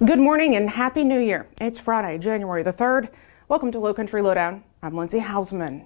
Good morning and Happy New Year. It's Friday, January the 3rd. Welcome to Lowcountry Lowdown. I'm Lindsay Hausman.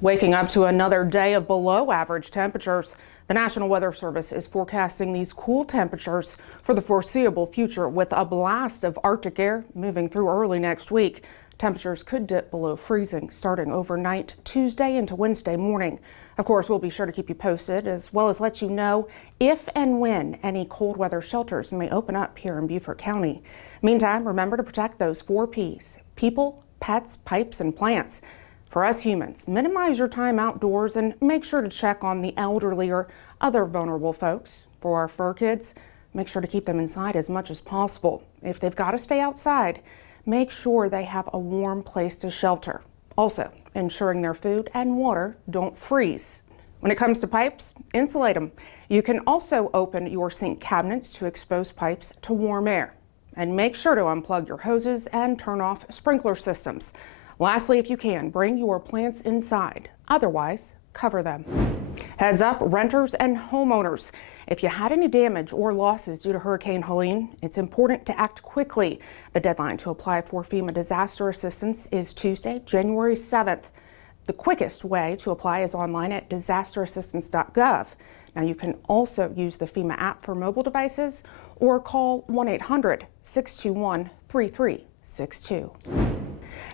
Waking up to another day of below average temperatures. The National Weather Service is forecasting these cool temperatures for the foreseeable future with a blast of Arctic air moving through early next week. Temperatures could dip below freezing starting overnight Tuesday into Wednesday morning. Of course, we'll be sure to keep you posted as well as let you know if and when any cold weather shelters may open up here in Beaufort County. Meantime, remember to protect those 4 P's: people, pets, pipes, and plants. For us humans, minimize your time outdoors and make sure to check on the elderly or other vulnerable folks. For our fur kids, make sure to keep them inside as much as possible. If they've got to stay outside, make sure they have a warm place to shelter. Also, ensuring their food and water don't freeze. When it comes to pipes, insulate them. You can also open your sink cabinets to expose pipes to warm air. And make sure to unplug your hoses and turn off sprinkler systems. Lastly, if you can, bring your plants inside. Otherwise, cover them. Heads up, renters and homeowners. If you had any damage or losses due to Hurricane Helene, it's important to act quickly. The deadline to apply for FEMA disaster assistance is Tuesday, January 7th. The quickest way to apply is online at disasterassistance.gov. Now you can also use the FEMA app for mobile devices or call 1-800-621-3362.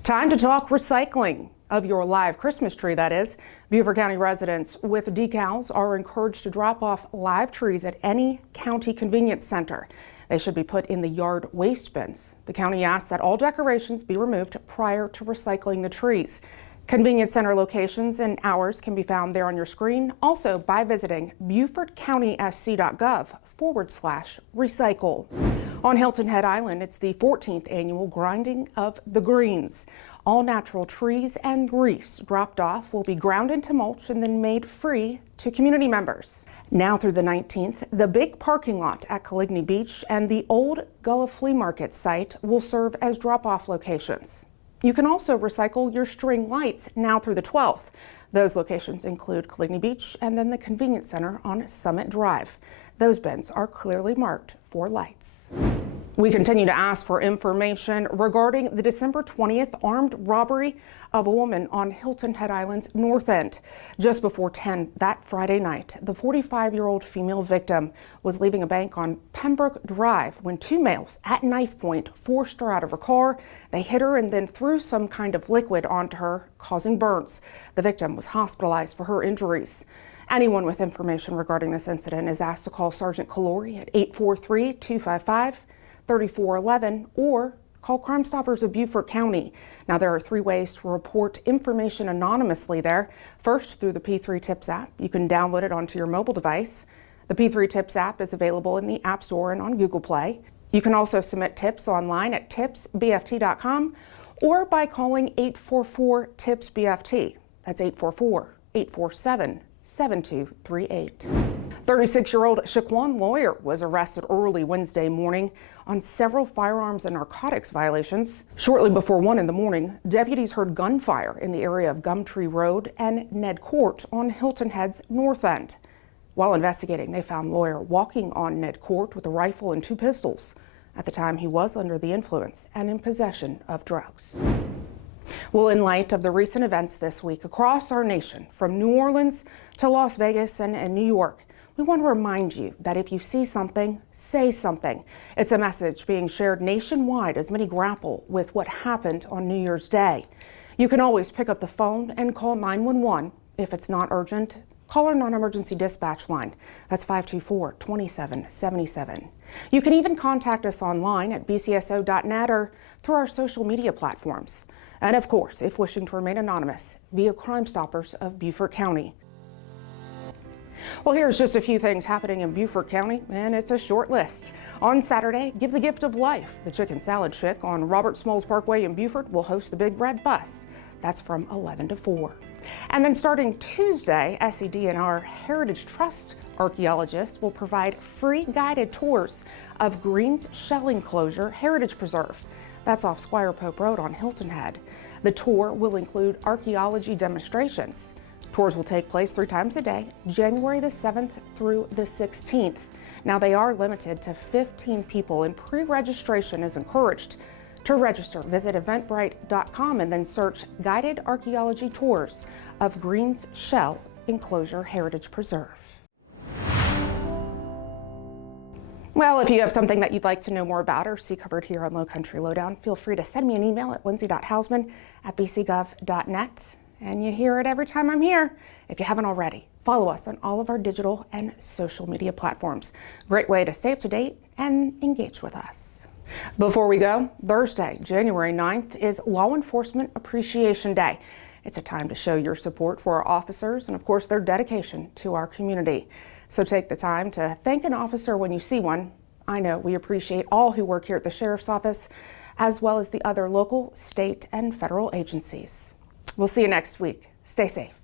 Time to talk recycling of your live Christmas tree, that is. Beaufort County residents with decals are encouraged to drop off live trees at any county convenience center. They should be put in the yard waste bins. The county asks that all decorations be removed prior to recycling the trees. Convenience center locations and hours can be found there on your screen, also by visiting BeaufortCountySC.gov/recycle. On Hilton Head Island, it's the 14th annual Grinding of the Greens. All natural trees and grease dropped off will be ground into mulch and then made free to community members. Now through the 19th, the big parking lot at Caligny Beach and the old Gullah Flea Market site will serve as drop-off locations. You can also recycle your string lights now through the 12th. Those locations include Caligny Beach and then the Convenience Center on Summit Drive. Those bins are clearly marked for lights. We continue to ask for information regarding the December 20th armed robbery of a woman on Hilton Head Island's north end. Just before 10 that Friday night, the 45-year-old female victim was leaving a bank on Pembroke Drive when 2 males at knife point forced her out of her car. They hit her and then threw some kind of liquid onto her, causing burns. The victim was hospitalized for her injuries. Anyone with information regarding this incident is asked to call Sergeant Calori at 843-255-3411 or call Crime Stoppers of Beaufort County. Now, there are 3 ways to report information anonymously there. First, through the P3 Tips app. You can download it onto your mobile device. The P3 Tips app is available in the App Store and on Google Play. You can also submit tips online at tipsbft.com or by calling 844-TIPS-BFT. That's 844-847-7238. 36-year-old Shaquan Lawyer was arrested early Wednesday morning on several firearms and narcotics violations. Shortly before 1 in the morning, deputies heard gunfire in the area of Gumtree Road and Ned Court on Hilton Head's north end. While investigating, they found Lawyer walking on Ned Court with a rifle and 2 pistols. At the time, he was under the influence and in possession of drugs. Well, in light of the recent events this week across our nation, from New Orleans to Las Vegas and New York, we want to remind you that if you see something, say something. It's a message being shared nationwide as many grapple with what happened on New Year's Day. You can always pick up the phone and call 911. If it's not urgent, call our non-emergency dispatch line. That's 524-2777. You can even contact us online at bcso.net or through our social media platforms. And of course, if wishing to remain anonymous, via Crime Stoppers of Beaufort County. Well, here's just a few things happening in Beaufort County, and it's a short list. On Saturday, Give the Gift of Life. The Chicken Salad Chick on Robert Smalls Parkway in Beaufort will host the Big Red Bus. That's from 11 to 4. And then starting Tuesday, SED&R Heritage Trust archaeologists will provide free guided tours of Green's Shell Enclosure Heritage Preserve. That's off Squire Pope Road on Hilton Head. The tour will include archaeology demonstrations. Tours will take place 3 times a day, January the 7th through the 16th. Now, they are limited to 15 people and pre-registration is encouraged. To register, visit eventbrite.com and then search Guided Archaeology Tours of Green's Shell Enclosure Heritage Preserve. Well, if you have something that you'd like to know more about or see covered here on Lowcountry Lowdown, feel free to send me an email at lindsay.hausman@bcgov.net. And you hear it every time I'm here. If you haven't already, follow us on all of our digital and social media platforms. Great way to stay up to date and engage with us. Before we go, Thursday, January 9th is Law Enforcement Appreciation Day. It's a time to show your support for our officers and, of course, their dedication to our community. So take the time to thank an officer when you see one. I know we appreciate all who work here at the Sheriff's Office, as well as the other local, state, and federal agencies. We'll see you next week. Stay safe.